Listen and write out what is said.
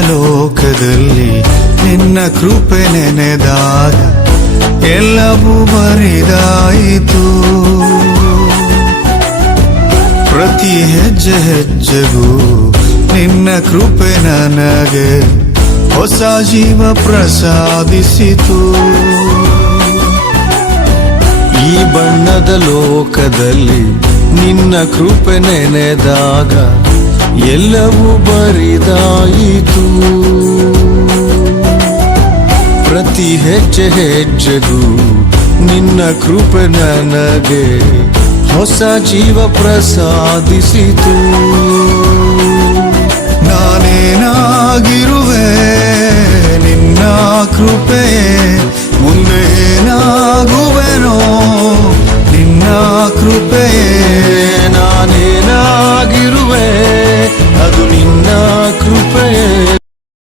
ಲೋಕದಲ್ಲಿ ನಿನ್ನ ಕೃಪೆ ನೆನೆದಾಗ ಎಲ್ಲವೂ ಬರಿದಾಯಿತು. ಪ್ರತಿ ಹೆಜ್ಜೆ ಹೆಜ್ಜೆಗೂ ನಿನ್ನ ಕೃಪೆ ನನಗೆ ಹೊಸ ಜೀವ ಪ್ರಸಾದಿಸಿತು. ಈ ಬಣ್ಣದ ಲೋಕದಲ್ಲಿ ನಿನ್ನ ಕೃಪೆ ನೆನೆದಾಗ ಎಲ್ಲವೂ ಬರಿದಾಯಿತು. ಪ್ರತಿ ಹೆಜ್ಜೆ ಹೆಜ್ಜೆಗೂ ನಿನ್ನ ಕೃಪೆ ನನಗೆ ಹೊಸ ಜೀವ ಪ್ರಸಾದಿಸಿತು. ನಾನೇನಾಗಿರಲಿ